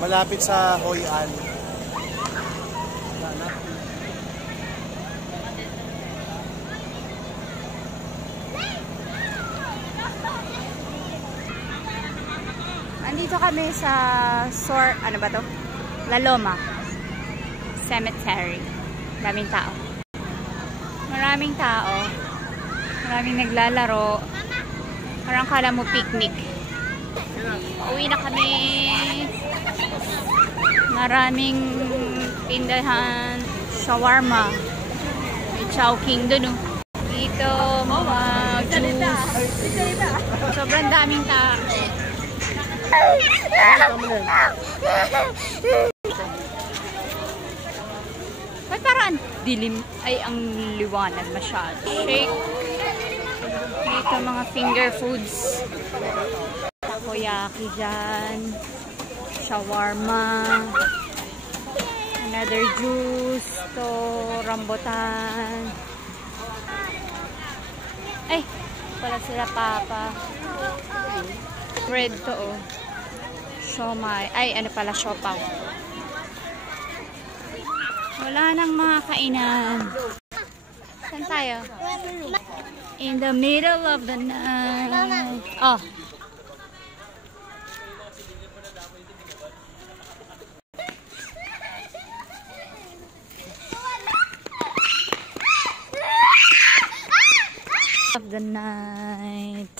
Malapit sa Hoi An. Andito kami sa ano ba to? La Loma Cemetery. Daming tao. Maraming tao. Maraming naglalaro. Parang kala mo picnic. Uwi na kami. Maraming tindahan. Shawarma. May Chowking dun, oh. Dito, mga juice. Sobrang daming tao. Ba't parang dilim? Ay, ang liwanag masyado. Shake. Dito mga finger foods. Takoyaki dyan. Shawarma. Another juice. To rambutan. Ay, pala sila papa. Bread to, oh. Siomai. Ay, ano pala, siopaw. Wala nang mga kainan. Saan tayo? In the middle of the night. Oh. Of the night.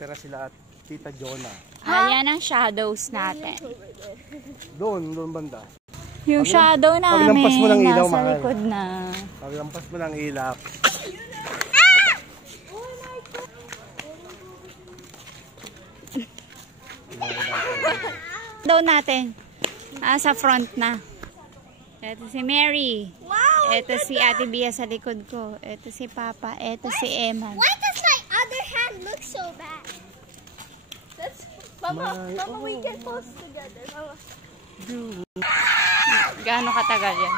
Tira sila at Tita Jonah. Ayan ang shadows natin. Doon banda. Yung shadow namin, paglampas mo ng ilaw, nasa mahal. likod na. Paglampas mo ng ilaw. Shadow natin. Nasa front na. Ito si Mary. Wow! Ito si Ate Bia sa likod ko. Ito si Papa. Ito si Eman. Why does my other hand look so bad? That's Mama, we can pose together. Mama. Gaano katagal yan?